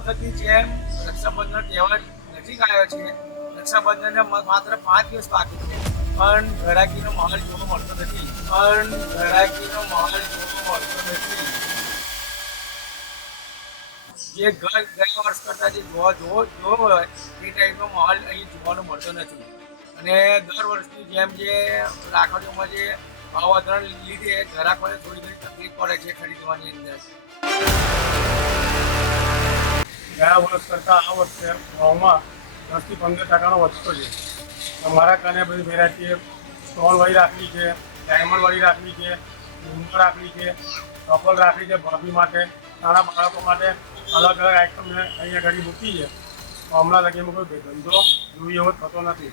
વખતની જેમ રક્ષાબંધન તહેવાર નજીક આવ્યો છે. રક્ષાબંધનને માત્ર 5 દિવસ બાકી છે, પણ ઘરાકીનો માહોલ જોવા મળતો નથી. જે ગયા વર્ષ કરતાં જે જોવો હોય એ ટાઈપનો માહોલ અહીં જોવાનો મળતો નથી. અને દર વર્ષની જેમ જે રાખડીઓમાં જે ભાવ વધારાને લીધે ગ્રાહકોને થોડી ઘણી તકલીફ પડે છે ખરીદવાની અંદર. ગયા વર્ષ કરતાં આ વર્ષે ભાવમાં 10 થી 15% વધતો છે. અમારા કારણે બધી વેરાયટી સ્ટોનવાળી રાખડી છે, ડાયમંડવાળી રાખડી છે, ઝુમર રાખડી છે, કપલ રાખડી છે, ભાભી માટે, નાના બાળકો માટે અલગ અલગ આઈટમ મેં અહીંયા ઘડી મૂકી છે. હમણાં લગીમાં કોઈ ધંધો જોઈએ એવો થતો નથી.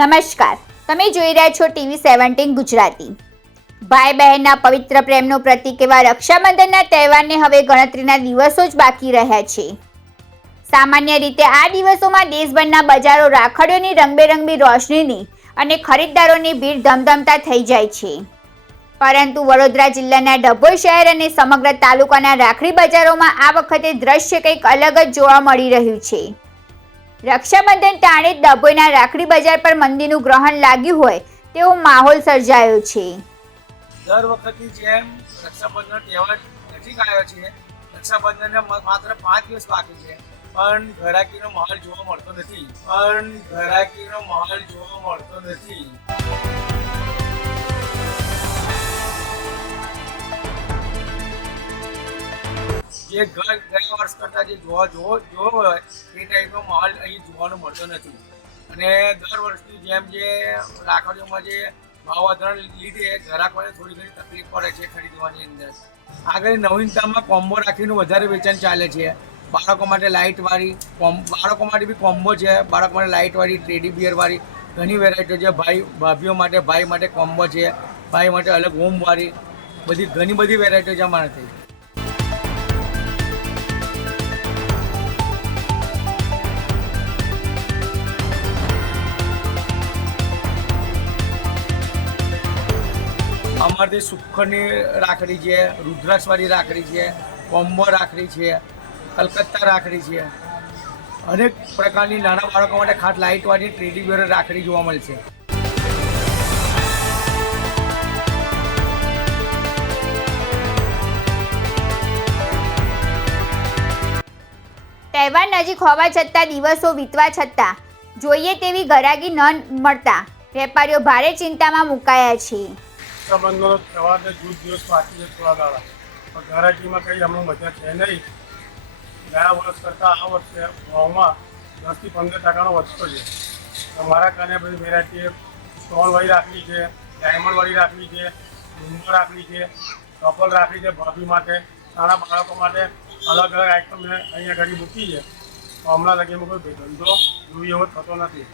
નમસ્કાર, તમે જોઈ રહ્યા છો TV 17 ગુજરાતી. ભાઈ બહેનના પવિત્ર પ્રેમનું પ્રતીક એવા રક્ષાબંધનના તહેવારને હવે ગણતરીના દિવસો જ બાકી રહ્યા છે. સામાન્ય રીતે આ દિવસોમાં દેશભરના બજારો રાખડીઓની રંગબેરંગી રોશનીની અને ખરીદદારોની ભીડ ધમધમતા થઈ જાય છે. પરંતુ વડોદરા જિલ્લાના ડભોઈ શહેર અને સમગ્ર તાલુકાના રાખડી બજારોમાં આ વખતે દ્રશ્ય કંઈક અલગ જ જોવા મળી રહ્યું છે. રક્ષાબંધન ટાણે ડભોઈના રાખડી બજાર પર મંદિરનું ગ્રહણ લાગ્યું હોય તેવો માહોલ સર્જાયો છે. દર વખતની જેમ રક્ષાબંધન તહેવાર નજીક આવ્યો છે. રક્ષાબંધનને માત્ર 5 દિવસ બાકી છે, પણ ઘરાકીનો માહોલ જોવા મળતો નથી. જે ગયા વર્ષ કરતાં જે જોવો હોય એ ટાઈપનો માહોલ અહીં જોવાનો મળતો નથી. અને દર વર્ષની જેમ જે રાખડીઓમાં જે ભાવ વધારાને લીધે ગ્રાહકોને થોડી ઘણી તકલીફ પડે છે ખરીદવાની અંદર. આગળ નવીનતામાં કોમ્બો રાખીનું વધારે વેચાણ ચાલે છે. બાળકો માટે લાઇટવાળી બાળકો માટે બી કોમ્બો છે. બાળકો માટે લાઇટવાળી, ટેડી બિયરવાળી ઘણી વેરાયટીઓ છે. ભાભીઓ માટે, ભાઈ માટે કોમ્બો છે. ભાઈ માટે અલગ હોમવાળી ઘણી બધી વેરાયટીઓ છે અમારે થઈ. અમારે સુખની રાખડી છે, રુદ્રાક્ષવાળી રાખડી છે, કોમ્બો રાખડી છે, કલકત્તા રાખડી છે. અનેક પ્રકારની નાના બાળકો માટે ખાસ લાઇટવાળી ટેડી બિયર રાખડી જોવા મળશે. તહેવાર નજીક હોવા છતાં દિવસો વીતવા છતાં જોઈએ તેવી ગરાગી ન મળતા વેપારીઓ ભારે ચિંતામાં મુકાયા છે. રક્ષાબંધનનો તહેવારને જૂજ દિવસ બાકી છે, થોડા દાડા, પણ ઘરાકીમાં કંઈ હમણાં મજા છે નહીં. ગયા વર્ષ કરતાં આ વર્ષે ભાવમાં 10 થી 15% વધતો છે. અમારા કારણે બધી વેરાયટી સ્ટોનવાળી રાખડી છે, ડાયમંડવાળી રાખડી છે, ઝુમર રાખડી છે, કપલ રાખડી છે, ભાભી માટે, નાના બાળકો માટે અલગ અલગ આઈટમ મેં અહીંયા ઘડી મૂકી છે. હમણાં લગીમાં કોઈ ધંધો જોઈએ એવો થતો નથી.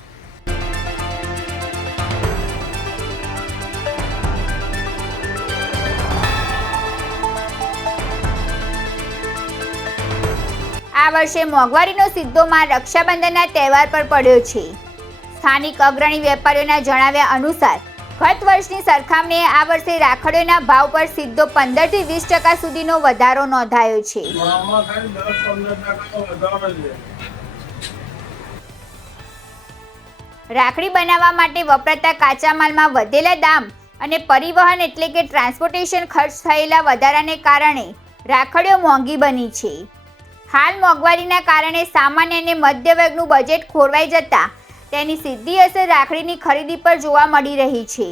આ વર્ષે મોંઘવારીનો સીધો માર રક્ષાબંધનના તહેવાર પર પડ્યો છે. સ્થાનિક અગ્રણી વેપારીઓના જણાવ્યા અનુસાર ગત વર્ષની સરખામણીએ આ વર્ષે રાખડીઓના ભાવ પર સીધો 15 થી 20% સુધીનો વધારો નોંધાયો છે. રાખડી બનાવવા માટે વપરાતા કાચા માલમાં વધેલા દામ અને પરિવહન એટલે કે ટ્રાન્સપોર્ટેશન ખર્ચ થયેલા વધારાને કારણે રાખડીઓ મોંઘી બની છે. હાલ મોંઘવારીના કારણે સામાન્ય અને મધ્ય વર્ગનું બજેટ ખોરવાઈ જતા તેની સીધી અસર રાખડીની ખરીદી પર જોવા મળી રહી છે.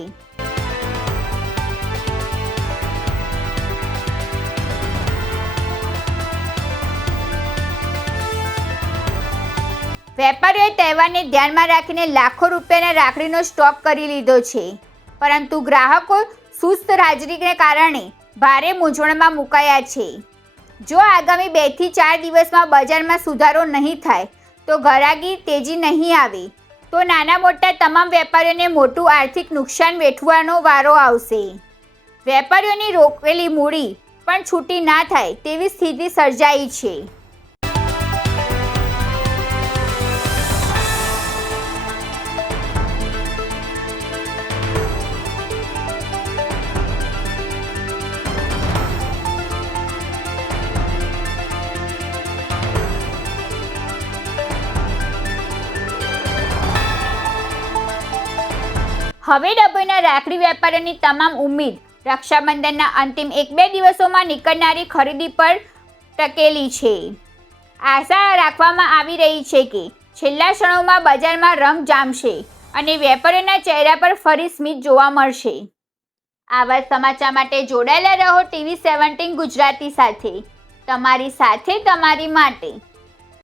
વેપારીઓએ તહેવારને ધ્યાનમાં રાખીને લાખો રૂપિયાના રાખડીનો સ્ટોક કરી લીધો છે, પરંતુ ગ્રાહકો સુસ્ત હાજરીને કારણે ભારે મૂંઝવણમાં મુકાયા છે. જો આગામી 2 થી 4 દિવસમાં બજારમાં સુધારો નહીં થાય તો ગરાગી તેજી નહીં આવે તો નાના મોટા તમામ વેપારીઓને મોટું આર્થિક નુકસાન વેઠવાનો વારો આવશે. વેપારીઓની રોકેલી મૂડી પણ છૂટી ના થાય તેવી સ્થિતિ સર્જાઈ છે. હવે ડભોઈના રાખડી વેપારીઓની તમામ ઉમ્મીદ રક્ષાબંધનના અંતિમ 1-2 દિવસોમાં નીકળનારી ખરીદી પર ટકેલી છે. આશા રાખવામાં આવી રહી છે કે છેલ્લા ક્ષણોમાં બજારમાં રંગ જામશે અને વેપારીઓના ચહેરા પર ફરી સ્મિત જોવા મળશે. આવા સમાચાર માટે જોડાયેલા રહો TV 17 ગુજરાતી સાથે. તમારી સાથે, તમારી માટે.